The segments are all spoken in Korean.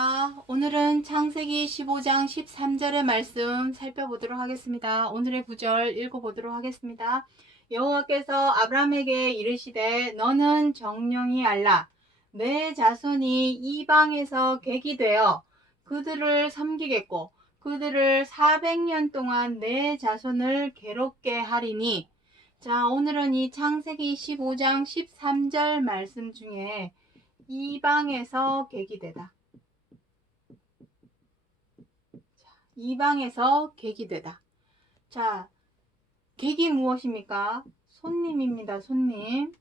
안녕하십니까. 오늘은 창세기 15장 13절의 말씀 살펴보도록 하겠습니다. 오늘의 구절 읽어보도록 하겠습니다. 여호와께서 아브라함에게 이르시되 너는 정령이 알라. 내 자손이 이방에서 객이 되어 그들을 섬기겠고 그들을 400년 동안 내 자손을 괴롭게 하리니. 자, 오늘은 이 창세기 15장 13절 말씀 중에 이방에서 객이 되다. 이방에서 객이 되다. 자, 객이 무엇입니까? 손님입니다. 손님.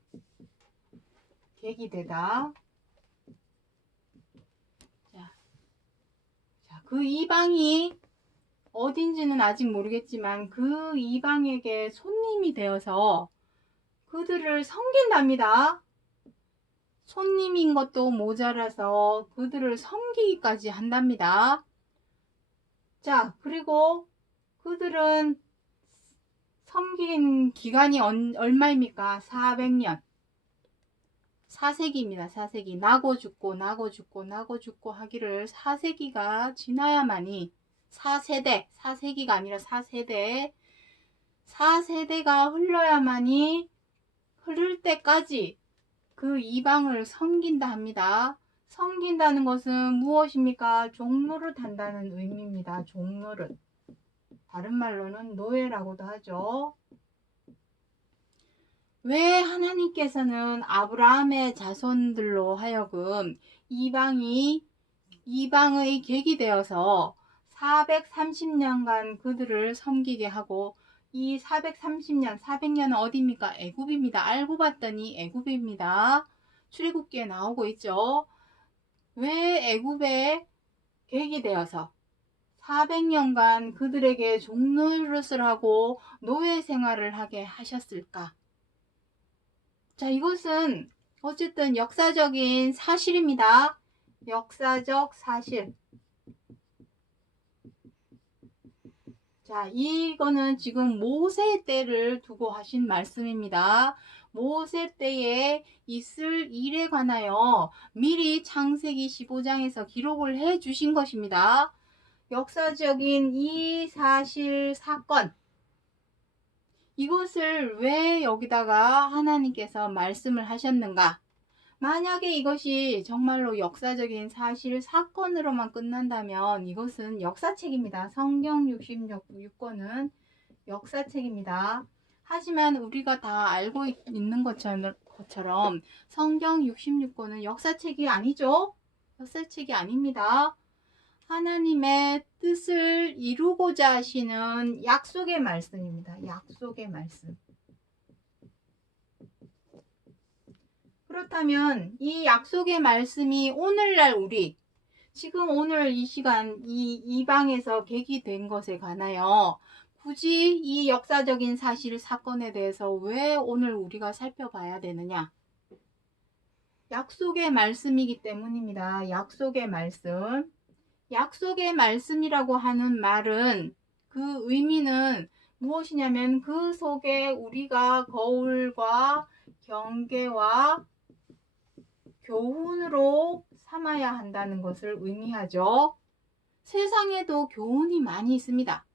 객이 되다. 자, 그 이방이 어딘지는 아직 모르겠지만 그 이방에게 손님이 되어서 그들을 섬긴답니다. 손님인 것도 모자라서 그들을 섬기기까지 한답니다. 자, 그리고 그들은 섬긴 기간이 얼마입니까? 400년. 4세기입니다. 4세기. 나고 죽고 나고 죽고 나고 죽고 하기를 4세기가 지나야만이 4세대, 4세기가 아니라 4세대, 4세대가 흘러야만이 흐를 때까지 그 이방을 섬긴다 합니다. 섬긴다는 것은 무엇입니까? 종노릇 한다는 의미입니다. 종노릇. 다른 말로는 노예라고도 하죠. 왜 하나님께서는 아브라함의 자손들로 하여금 이방의 객이 되어서 430년간 그들을 섬기게 하고, 이 430년, 400년은 어디입니까? 애굽입니다. 알고 봤더니 애굽입니다. 출애굽기에 나오고 있죠. 왜 애굽에 객이 되어서 400년간 그들에게 종노릇을 하고 노예 생활을 하게 하셨을까? 자, 이것은 어쨌든 역사적인 사실입니다. 역사적 사실. 자, 이거는 지금 모세 때를 두고 하신 말씀입니다. 모세 때에 있을 일에 관하여 미리 창세기 15장에서 기록을 해 주신 것입니다. 역사적인 이 사실 사건, 이것을 왜 여기다가 하나님께서 말씀을 하셨는가? 만약에 이것이 정말로 역사적인 사실 사건으로만 끝난다면 이것은 역사책입니다. 성경 66권은 역사책입니다. 하지만 우리가 다 알고 있는 것처럼 성경 66권은 역사책이 아니죠. 역사책이 아닙니다. 하나님의 뜻을 이루고자 하시는 약속의 말씀입니다. 약속의 말씀. 그렇다면 이 약속의 말씀이 오늘날 우리, 지금 오늘 이 시간 이 이방에서 객이 된 것에 관하여 굳이 이 역사적인 사실 사건에 대해서 왜 오늘 우리가 살펴봐야 되느냐? 약속의 말씀이기 때문입니다. 약속의 말씀. 약속의 말씀이라고 하는 말은 그 의미는 무엇이냐면 그 속에 우리가 거울과 경계와 교훈으로 삼아야 한다는 것을 의미하죠. 세상에도 교훈이 많이 있습니다.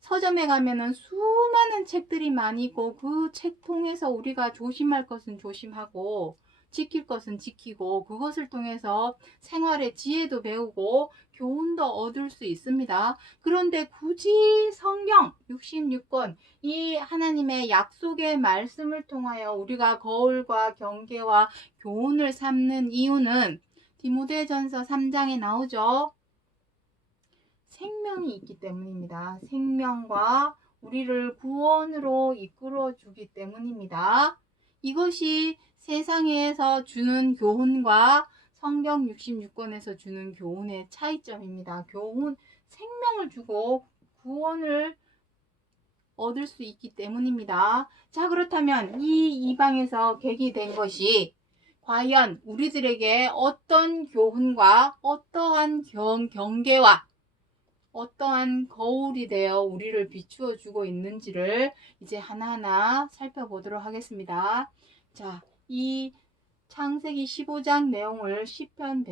서점에 가면은 수많은 책들이 많이 있고 그 책 통해서 우리가 조심할 것은 조심하고 지킬 것은 지키고 그것을 통해서 생활의 지혜도 배우고 교훈도 얻을 수 있습니다. 그런데 굳이 성경 66권 이 하나님의 약속의 말씀을 통하여 우리가 거울과 경계와 교훈을 삼는 이유는 디모데전서 3장에 나오죠. 생명이 있기 때문입니다. 생명과 우리를 구원으로 이끌어 주기 때문입니다. 이것이 세상에서 주는 교훈과 성경 66권에서 주는 교훈의 차이점입니다. 교훈, 생명을 주고 구원을 얻을 수 있기 때문입니다. 자, 그렇다면 이 이방에서 객이 된 것이 과연 우리들에게 어떤 교훈과 어떠한 경계와 어떠한 거울이 되어 우리를 비추어 주고 있는지를 이제 하나하나 살펴보도록 하겠습니다. 자, 이 창세기 15장 내용을 시편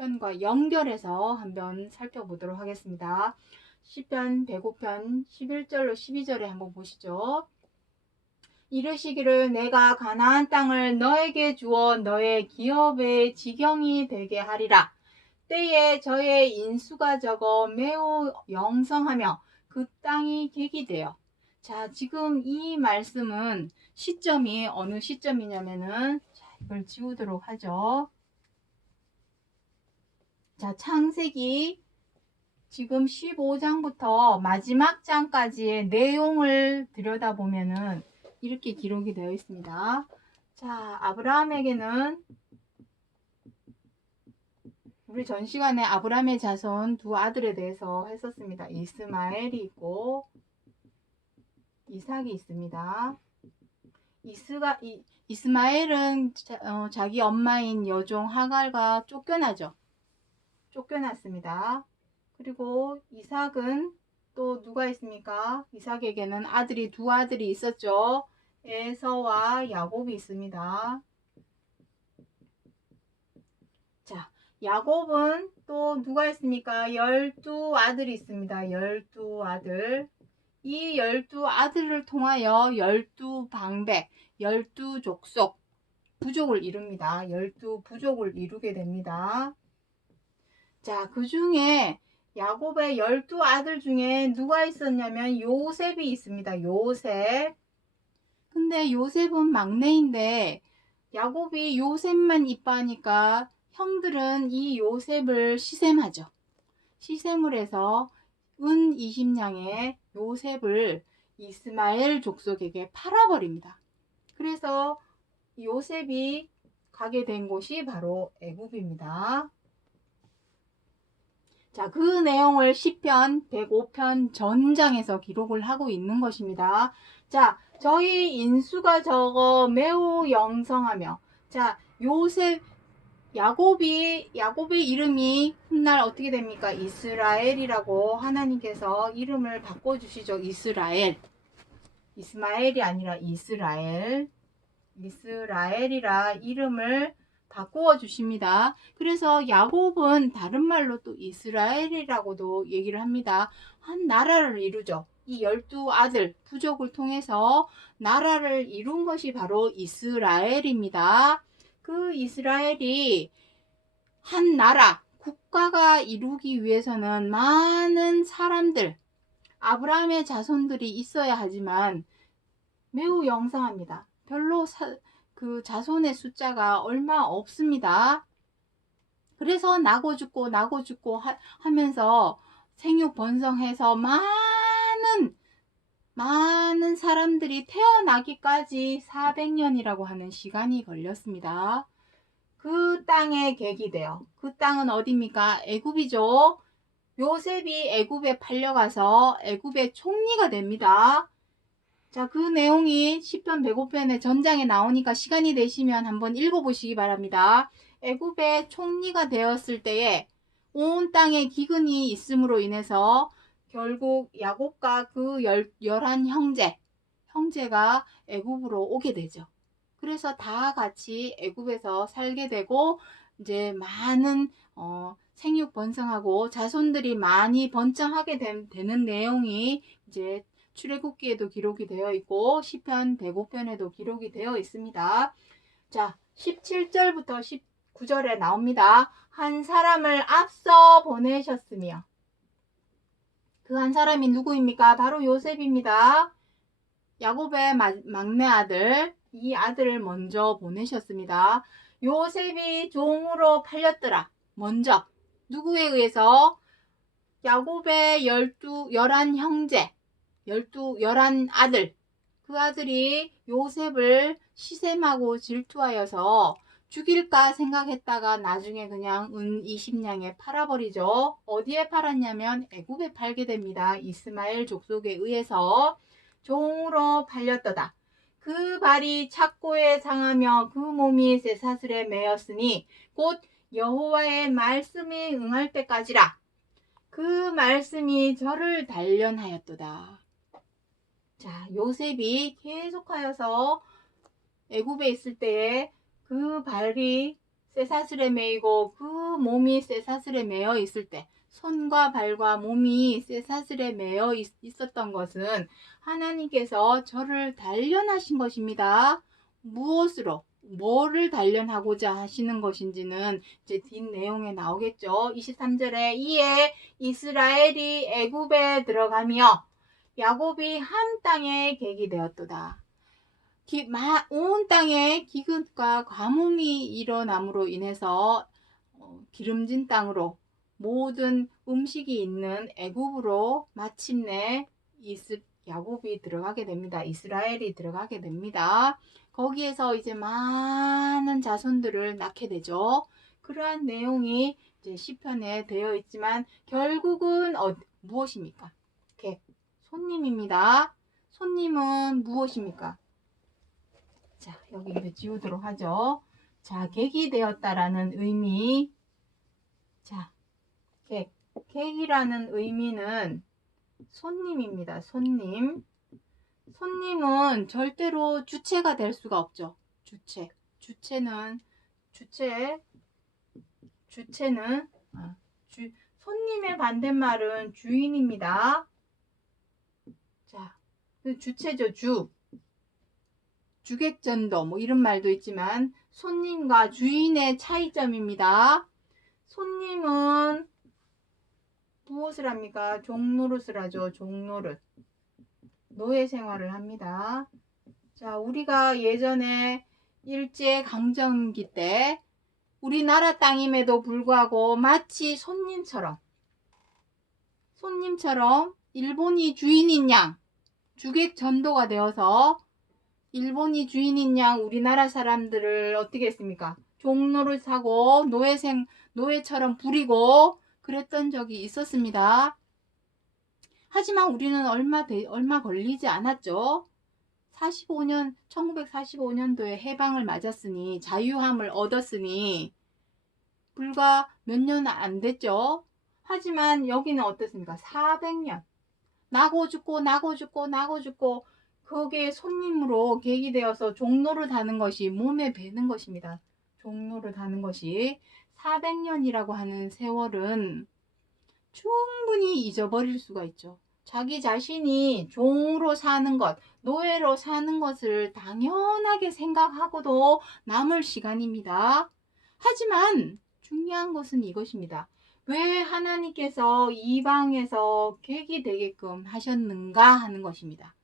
편과 연결해서 한번 살펴보도록 하겠습니다. 시편 105편 11절로 12절에 한번 보시죠. 이르시기를 내가 가나안 땅을 너에게 주어 너의 기업의 지경이 되게 하리라. 때에 저의 인수가 적어 매우 영성하며 그 땅이 객이 되어. 자, 지금 이 말씀은 시점이 어느 시점이냐면은, 자, 이걸 지우도록 하죠. 자, 창세기 지금 15장부터 마지막 장까지의 내용을 들여다보면은 이렇게 기록이 되어 있습니다. 자, 아브라함에게는 우리 전 시간에 아브라함의 자손 두 아들에 대해서 했었습니다. 이스마엘이 있고 이삭이 있습니다. 이스마엘은 자기 엄마인 여종 하갈과 쫓겨났습니다. 그리고 이삭은 또 누가 있습니까? 이삭에게는 두 아들이 있었죠. 에서와 야곱이 있습니다. 자, 야곱은 또 누가 있습니까? 12아들이 있습니다. 12아들. 이 12아들을 통하여 12방백, 12족속, 부족을 이룹니다. 12부족을 이루게 됩니다. 자, 그 중에 야곱의 12아들 중에 누가 있었냐면 요셉이 있습니다. 요셉. 근데 요셉은 막내인데 야곱이 요셉만 이뻐하니까 형들은 이 요셉을 시샘하죠. 시샘을 해서 은 20냥의 요셉을 이스마엘 족속에게 팔아버립니다. 그래서 요셉이 가게 된 곳이 바로 애굽입니다. 자, 그 내용을 시편 105편 전장에서 기록을 하고 있는 것입니다. 자, 저희 인수가 적어 매우 영성하며, 자, 야곱의 이름이 훗날 어떻게 됩니까? 이스라엘이라고 하나님께서 이름을 바꿔주시죠. 이스마엘이 아니라 이스라엘이라 이름을 바꾸어 주십니다. 그래서 야곱은 다른 말로 또 이스라엘이라고도 얘기를 합니다. 한 나라를 이루죠. 이 12아들 부족을 통해서 나라를 이룬 것이 바로 이스라엘입니다. 그 이스라엘이 한 나라, 국가가 이루기 위해서는 많은 사람들, 아브라함의 자손들이 있어야 하지만 매우 영상합니다. 별로 그 자손의 숫자가 얼마 없습니다. 그래서 나고 죽고 하면서 생육 번성해서 많은 사람들이 태어나기까지 400년이라고 하는 시간이 걸렸습니다. 그 땅에 객이 돼요. 그 땅은 어디입니까? 애굽이죠. 요셉이 애굽에 팔려가서 애굽의 총리가 됩니다. 자, 그 내용이 시편 105편의 전장에 나오니까 시간이 되시면 한번 읽어보시기 바랍니다. 애굽의 총리가 되었을 때에 온 땅에 기근이 있음으로 인해서 결국 야곱과 그 11 형제가 애굽으로 오게 되죠. 그래서 다 같이 애굽에서 살게 되고 이제 많은 생육 번성하고 자손들이 많이 번창하게 되는 내용이 이제 출애굽기에도 기록이 되어 있고 시편 105편에도 기록이 되어 있습니다. 자, 17절부터 19절에 나옵니다. 한 사람을 앞서 보내셨으며 그 한 사람이 누구입니까? 바로 요셉입니다. 야곱의 막내 아들, 이 아들을 먼저 보내셨습니다. 요셉이 종으로 팔렸더라. 먼저 누구에 의해서? 야곱의 11 형제, 11 아들, 그 아들이 요셉을 시샘하고 질투하여서 죽일까 생각했다가 나중에 그냥 은 20냥에 팔아버리죠. 어디에 팔았냐면 애굽에 팔게 됩니다. 이스마엘 족속에 의해서 종으로 팔렸도다. 그 발이 착고에 상하며 그 몸이 쇠사슬에 매였으니 곧 여호와의 말씀에 응할 때까지라. 그 말씀이 저를 단련하였도다. 자, 요셉이 계속하여서 애굽에 있을 때에 그 발이 쇠사슬에 매이고 그 몸이 쇠사슬에 매여 있을 때, 손과 발과 몸이 쇠사슬에 매여 있었던 것은 하나님께서 저를 단련하신 것입니다. 무엇으로? 뭐를 단련하고자 하시는 것인지는 이제 뒷 내용에 나오겠죠. 23절에 이에 이스라엘이 애굽에 들어가며 야곱이 한 땅에 객이 되었도다. 온 땅에 기근과 가뭄이 일어남으로 인해서 기름진 땅으로 모든 음식이 있는 애굽으로 마침내 야곱이 들어가게 됩니다. 이스라엘이 들어가게 됩니다. 거기에서 이제 많은 자손들을 낳게 되죠. 그러한 내용이 이제 시편에 되어 있지만 결국은 무엇입니까? 손님입니다. 손님은 무엇입니까? 자, 여기 이제 지우도록 하죠. 자, 객이 되었다라는 의미. 자, 객이라는 의미는 손님입니다. 손님. 손님은 절대로 주체가 될 수가 없죠. 주체는 손님의 반대말은 주인입니다. 자, 주체죠. 주객전도 뭐 이런 말도 있지만 손님과 주인의 차이점입니다. 손님은 무엇을 합니까? 종노릇을 하죠. 종노릇. 노예 생활을 합니다. 자, 우리가 예전에 일제강점기 때 우리나라 땅임에도 불구하고 마치 손님처럼 일본이 주인인 양 주객전도가 되어서 일본이 주인인 양 우리나라 사람들을 어떻게 했습니까? 종노릇하고 노예처럼 부리고 그랬던 적이 있었습니다. 하지만 우리는 얼마 걸리지 않았죠. 1945년도에 해방을 맞았으니 자유함을 얻었으니 불과 몇 년 안 됐죠. 하지만 여기는 어떻습니까? 400년 나고 죽고 거기에 손님으로 객이 되어서 종노릇 하는 것이 몸에 배는 것입니다. 종노릇 하는 것이 400년이라고 하는 세월은 충분히 잊어버릴 수가 있죠. 자기 자신이 종으로 사는 것, 노예로 사는 것을 당연하게 생각하고도 남을 시간입니다. 하지만 중요한 것은 이것입니다. 왜 하나님께서 이방에서 객이 되게끔 하셨는가 하는 것입니다.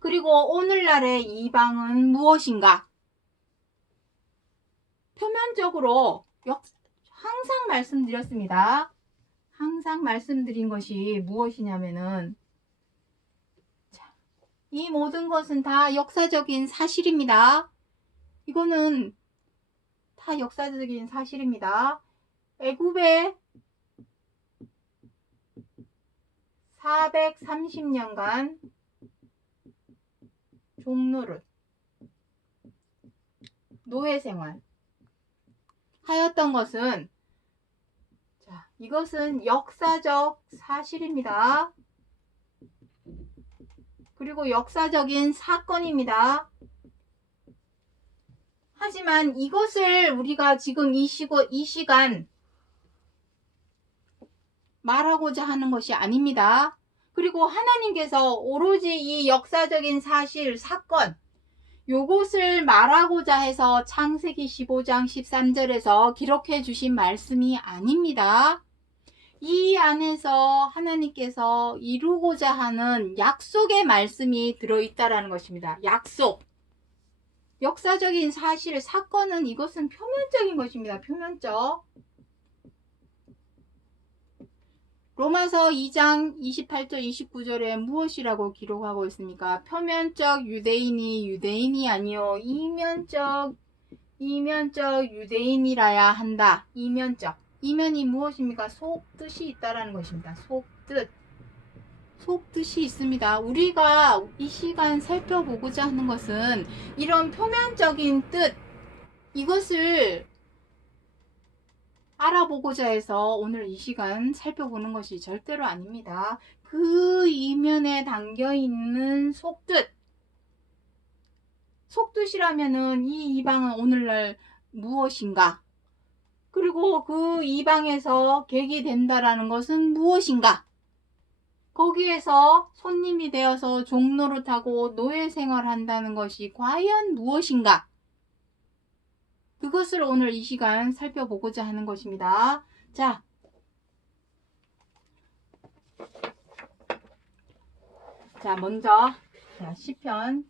그리고 오늘날의 이방은 무엇인가? 표면적으로 항상 말씀드렸습니다. 항상 말씀드린 것이 무엇이냐면은 이 모든 것은 다 역사적인 사실입니다. 이거는 다 역사적인 사실입니다. 애굽에 430년간 종노릇, 노예생활 하였던 것은 이것은 역사적 사실입니다. 그리고 역사적인 사건입니다. 하지만 이것을 우리가 지금 이 시간 말하고자 하는 것이 아닙니다. 그리고 하나님께서 오로지 이 역사적인 사실, 사건, 요것을 말하고자 해서 창세기 15장 13절에서 기록해 주신 말씀이 아닙니다. 이 안에서 하나님께서 이루고자 하는 약속의 말씀이 들어있다라는 것입니다. 약속. 역사적인 사실, 사건은 이것은 표면적인 것입니다. 표면적. 로마서 2장 28절 29절에 무엇이라고 기록하고 있습니까? 표면적 유대인이 아니요 이면적 유대인이라야 한다. 이면이 무엇입니까? 속뜻이 있다라는 것입니다. 속뜻이 있습니다. 우리가 이 시간 살펴보고자 하는 것은 이런 표면적인 뜻, 이것을 알아보고자 해서 오늘 이 시간 살펴보는 것이 절대로 아닙니다. 그 이면에 담겨 있는 속뜻이라면은 이 이방은 오늘날 무엇인가? 그리고 그 이방에서 객이 된다라는 것은 무엇인가? 거기에서 손님이 되어서 종노릇하고 노예 생활한다는 것이 과연 무엇인가? 그것을 오늘 이 시간 살펴보고자 하는 것입니다. 자, 먼저 시편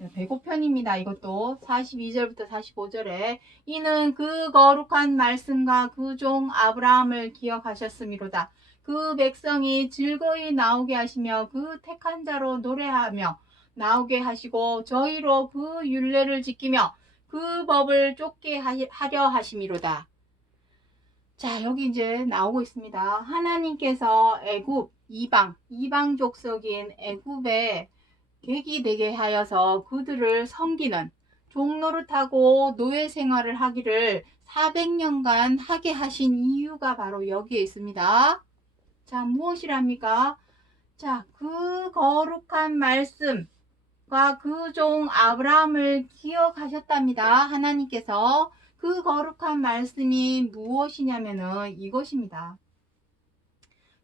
105편입니다. 이것도 42절부터 45절에 이는 그 거룩한 말씀과 그 종 아브라함을 기억하셨음이로다. 그 백성이 즐거이 나오게 하시며 그 택한 자로 노래하며 나오게 하시고 저희로 그 율례를 지키며 그 법을 쫓게 하려 하심이로다. 자, 여기 이제 나오고 있습니다. 하나님께서 애굽 이방 족속인 애굽에 객이 되게 하여서 그들을 섬기는 종노릇하고 노예 생활을 하기를 400년간 하게 하신 이유가 바로 여기에 있습니다. 자, 무엇이랍니까? 자, 그 거룩한 말씀과 그 종 아브라함을 기억하셨답니다. 하나님께서 그 거룩한 말씀이 무엇이냐면은 이것입니다.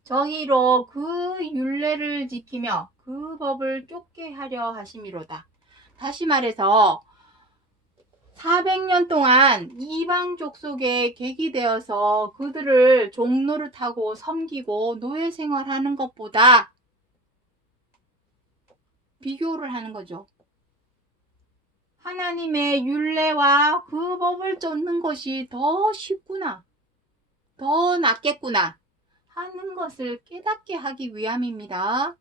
저희로 그 율례를 지키며 그 법을 쫓게 하려 하심이로다. 다시 말해서 400년 동안 이방 족속에 객이 되어서 그들을 종노릇하고 섬기고 노예 생활하는 것보다 비교를 하는 거죠. 하나님의 율례와 그 법을 쫓는 것이 더 쉽구나, 더 낫겠구나 하는 것을 깨닫게 하기 위함입니다.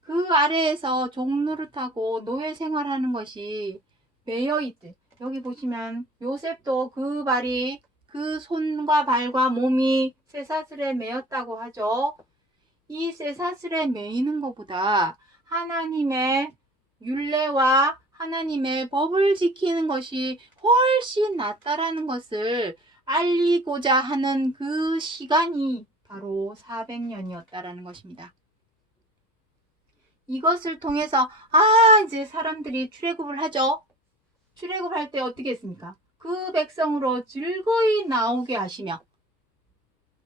그 아래에서 종노릇하고 노예 생활하는 것이 매여있듯, 여기 보시면 요셉도 그 발이 그 손과 발과 몸이 쇠사슬에 매였다고 하죠. 이 쇠사슬에 매이는 것보다 하나님의 율례와 하나님의 법을 지키는 것이 훨씬 낫다라는 것을 알리고자 하는 그 시간이 바로 400년이었다라는 것입니다. 이것을 통해서 이제 사람들이 출애굽을 하죠. 출애굽할 때 어떻게 했습니까? 그 백성으로 즐거이 나오게 하시며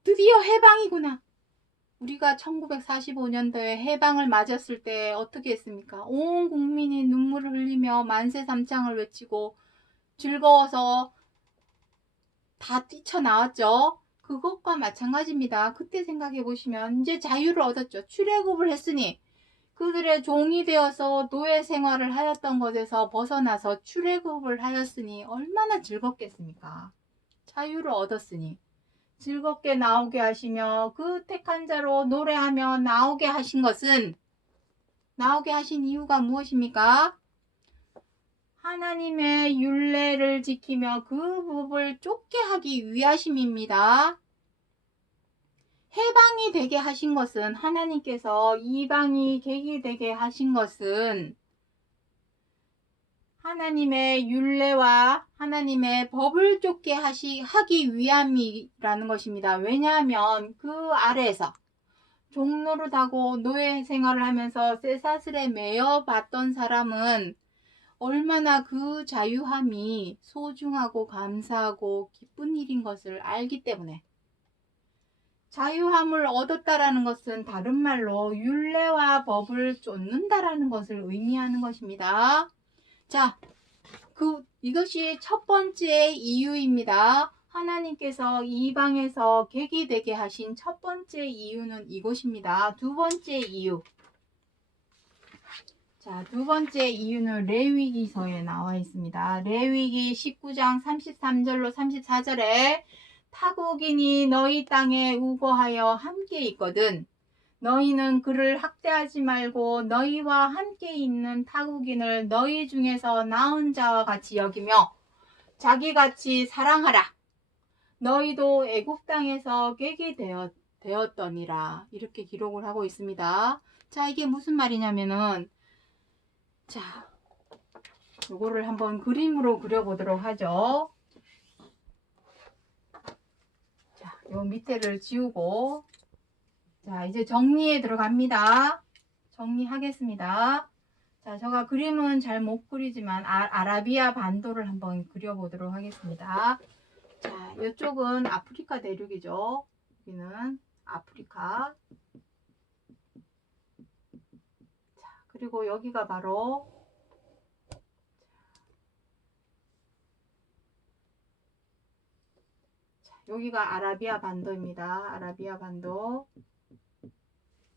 드디어 해방이구나. 우리가 1945년도에 해방을 맞았을 때 어떻게 했습니까? 온 국민이 눈물을 흘리며 만세삼창을 외치고 즐거워서 다 뛰쳐나왔죠. 그것과 마찬가지입니다. 그때 생각해 보시면 이제 자유를 얻었죠. 출애굽을 했으니 그들의 종이 되어서 노예 생활을 하였던 것에서 벗어나서 출애굽을 하였으니 얼마나 즐겁겠습니까? 자유를 얻었으니 즐겁게 나오게 하시며 그 택한 자로 노래하며 나오게 하신 것은, 나오게 하신 이유가 무엇입니까? 하나님의 율례를 지키며 그 법을 쫓게 하기 위하심입니다. 해방이 되게 하신 것은, 하나님께서 이방이 객이 되게 하신 것은 하나님의 율례와 하나님의 법을 쫓게 하기 위함이라는 것입니다. 왜냐하면 그 아래에서 종노릇하고 노예 생활을 하면서 쇠사슬에 매여 봤던 사람은 얼마나 그 자유함이 소중하고 감사하고 기쁜 일인 것을 알기 때문에, 자유함을 얻었다라는 것은 다른 말로 율례와 법을 쫓는다라는 것을 의미하는 것입니다. 자, 이것이 첫 번째 이유입니다. 하나님께서 이방에서 객이 되게 하신 첫 번째 이유는 이것입니다. 두 번째 이유. 자, 두 번째 이유는 레위기서에 나와 있습니다. 레위기 19장 33절로 34절에 타국인이 너희 땅에 우거하여 함께 있거든 너희는 그를 학대하지 말고 너희와 함께 있는 타국인을 너희 중에서 나은 자와 같이 여기며 자기같이 사랑하라. 너희도 애굽 땅에서 객이 되었더니라. 이렇게 기록을 하고 있습니다. 자, 이게 무슨 말이냐면은, 자, 요거를 한번 그림으로 그려보도록 하죠. 자, 요 밑에를 지우고, 자, 이제 정리에 들어갑니다. 정리하겠습니다. 자, 제가 그림은 잘 못 그리지만 아라비아 반도를 한번 그려보도록 하겠습니다. 자, 이쪽은 아프리카 대륙이죠. 여기는 아프리카. 자, 그리고 여기가 바로 여기가 아라비아 반도입니다. 아라비아 반도.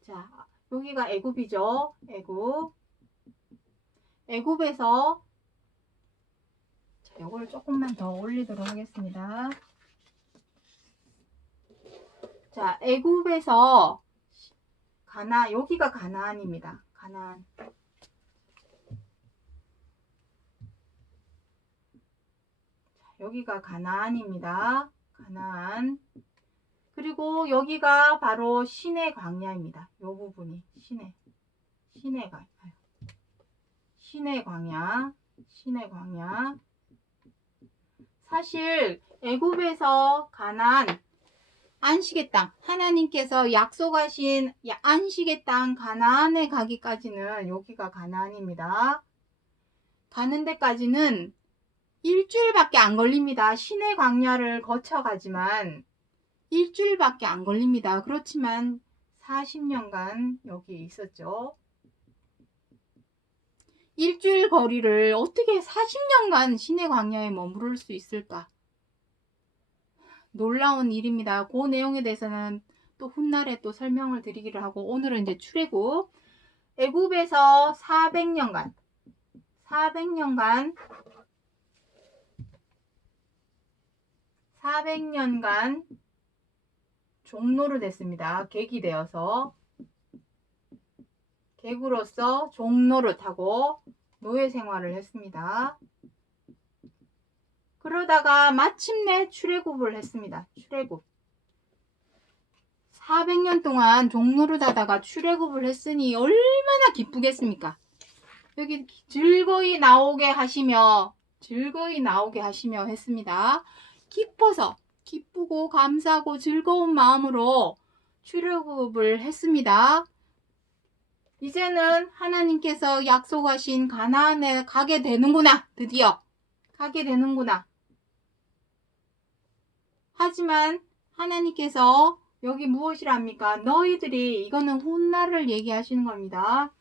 자, 여기가 애굽이죠. 애굽. 애굽에서 자, 요거를 조금만 더 올리도록 하겠습니다. 자, 애굽에서 여기가 가나안입니다. 가나안. 여기가 가나안입니다. 가나안. 그리고 여기가 바로 시내 광야입니다. 요 부분이 시내 광야. 시내 광야. 시내 광야. 사실 애굽에서 가나안 안식의 땅, 하나님께서 약속하신 안식의 땅 가나안에 가기까지는 여기가 가나안입니다. 가는 데까지는 일주일밖에 안 걸립니다. 시내 광야를 거쳐가지만 일주일밖에 안 걸립니다. 그렇지만 40년간 여기 있었죠. 일주일 거리를 어떻게 40년간 시내 광야에 머무를 수 있을까? 놀라운 일입니다. 그 내용에 대해서는 또 훗날에 또 설명을 드리기로 하고, 오늘은 이제 출애굽. 애굽에서 400년간 종로를 됐습니다. 객이 되어서 객으로서 종로를 타고 노예 생활을 했습니다. 그러다가 마침내 출애굽을 했습니다. 출애굽. 400년 동안 종로를 하다가 출애굽을 했으니 얼마나 기쁘겠습니까? 여기 즐거이 나오게 하시며 했습니다. 기쁘고 감사하고 즐거운 마음으로 출애굽을 했습니다. 이제는 하나님께서 약속하신 가나안에 가게 되는구나. 드디어 가게 되는구나. 하지만 하나님께서 여기 무엇이랍니까? 너희들이, 이거는 훗날을 얘기하시는 겁니다.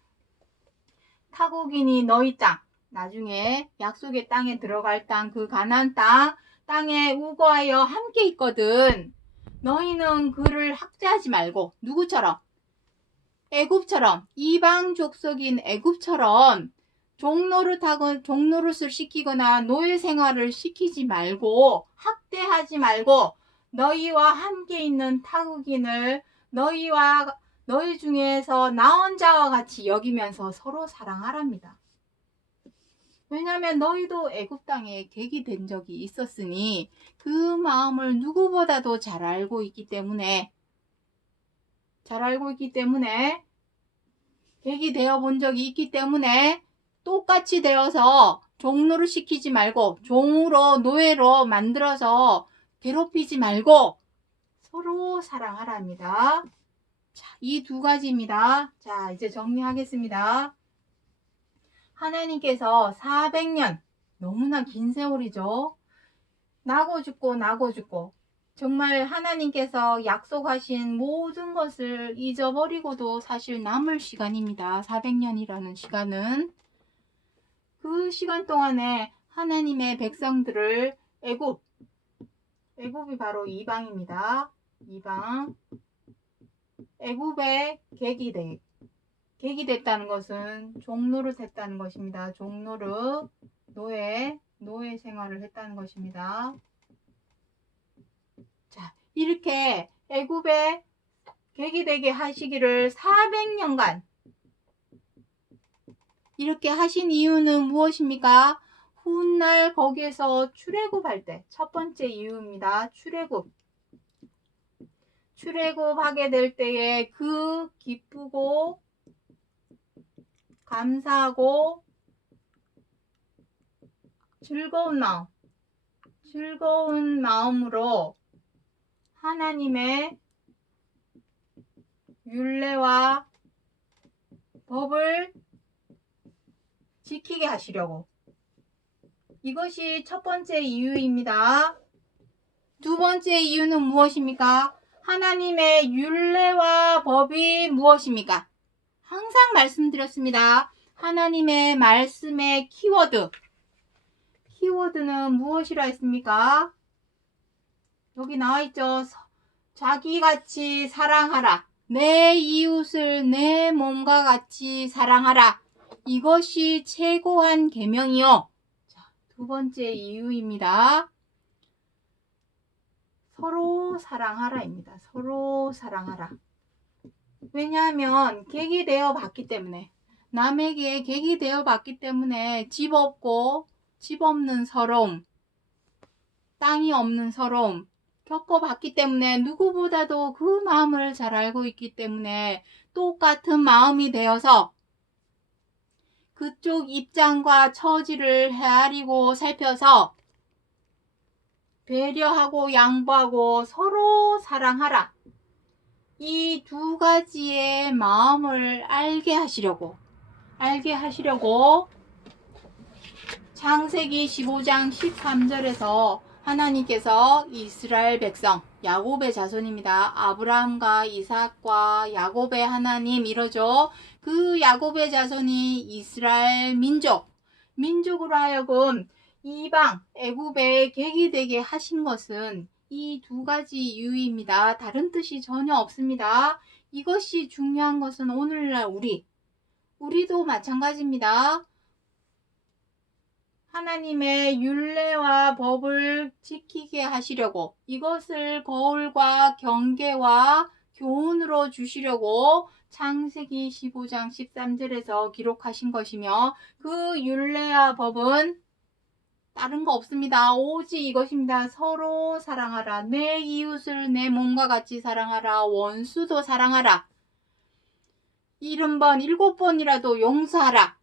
타국인이 너희 땅, 나중에 약속의 땅에 들어갈 땅, 그 가나안 땅에 우거하여 함께 있거든. 너희는 그를 학대하지 말고, 누구처럼? 애굽처럼, 이방 족속인 애굽처럼 종노릇을 시키거나 노예 생활을 시키지 말고, 학대하지 말고, 너희와 함께 있는 타국인을 너희 중에서 나 혼자와 같이 여기면서 서로 사랑하랍니다. 왜냐하면 너희도 애굽 땅에 객이 된 적이 있었으니 그 마음을 누구보다도 잘 알고 있기 때문에 객이 되어 본 적이 있기 때문에 똑같이 되어서 종노를 시키지 말고, 노예로 만들어서 괴롭히지 말고 서로 사랑하랍니다. 자, 이 두 가지입니다. 자, 이제 정리하겠습니다. 하나님께서 400년, 너무나 긴 세월이죠. 나고 죽고 정말 하나님께서 약속하신 모든 것을 잊어버리고도 사실 남을 시간입니다. 400년이라는 시간은. 그 시간 동안에 하나님의 백성들을 애굽이 바로 이방입니다. 이방. 애굽의 객이 됐다는 것은 종노릇 했다는 것입니다. 종노릇, 노예 생활을 했다는 것입니다. 자, 이렇게 애굽에 객이 되게 하시기를 400년간 이렇게 하신 이유는 무엇입니까? 훗날 거기에서 출애굽할 때, 첫 번째 이유입니다. 출애굽하게 될 때에 그 기쁘고 감사하고 즐거운 마음으로 하나님의 율례와 법을 지키게 하시려고. 이것이 첫 번째 이유입니다. 두 번째 이유는 무엇입니까? 하나님의 율례와 법이 무엇입니까? 항상 말씀드렸습니다. 하나님의 말씀의 키워드는 무엇이라 했습니까? 여기 나와있죠. 자기같이 사랑하라. 내 이웃을 내 몸과 같이 사랑하라. 이것이 최고한 계명이요. 자, 두 번째 이유입니다. 서로 사랑하라입니다. 서로 사랑하라. 왜냐하면 객이 되어 봤기 때문에, 남에게 객이 되어 봤기 때문에 집 없고 집 없는 서러움, 땅이 없는 서러움 겪어봤기 때문에 누구보다도 그 마음을 잘 알고 있기 때문에 똑같은 마음이 되어서 그쪽 입장과 처지를 헤아리고 살펴서 배려하고 양보하고 서로 사랑하라. 이 두 가지의 마음을 알게 하시려고 창세기 15장 13절에서 하나님께서 이스라엘 백성, 야곱의 자손입니다. 아브라함과 이삭과 야곱의 하나님 이러죠. 그 야곱의 자손이 이스라엘 민족으로 하여금 이방 애굽의 객이 되게 하신 것은 이 두 가지 이유입니다. 다른 뜻이 전혀 없습니다. 이것이 중요한 것은 오늘날 우리도 마찬가지입니다. 하나님의 율례와 법을 지키게 하시려고, 이것을 거울과 경계와 교훈으로 주시려고 창세기 15장 13절에서 기록하신 것이며, 그 율례와 법은 다른 거 없습니다. 오직 이것입니다. 서로 사랑하라. 내 이웃을 내 몸과 같이 사랑하라. 원수도 사랑하라. 70번, 7번이라도 용서하라.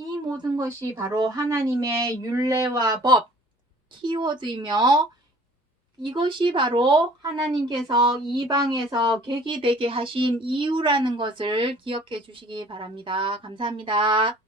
이 모든 것이 바로 하나님의 율례와 법, 키워드이며, 이것이 바로 하나님께서 이방에서 객이 되게 하신 이유라는 것을 기억해 주시기 바랍니다. 감사합니다.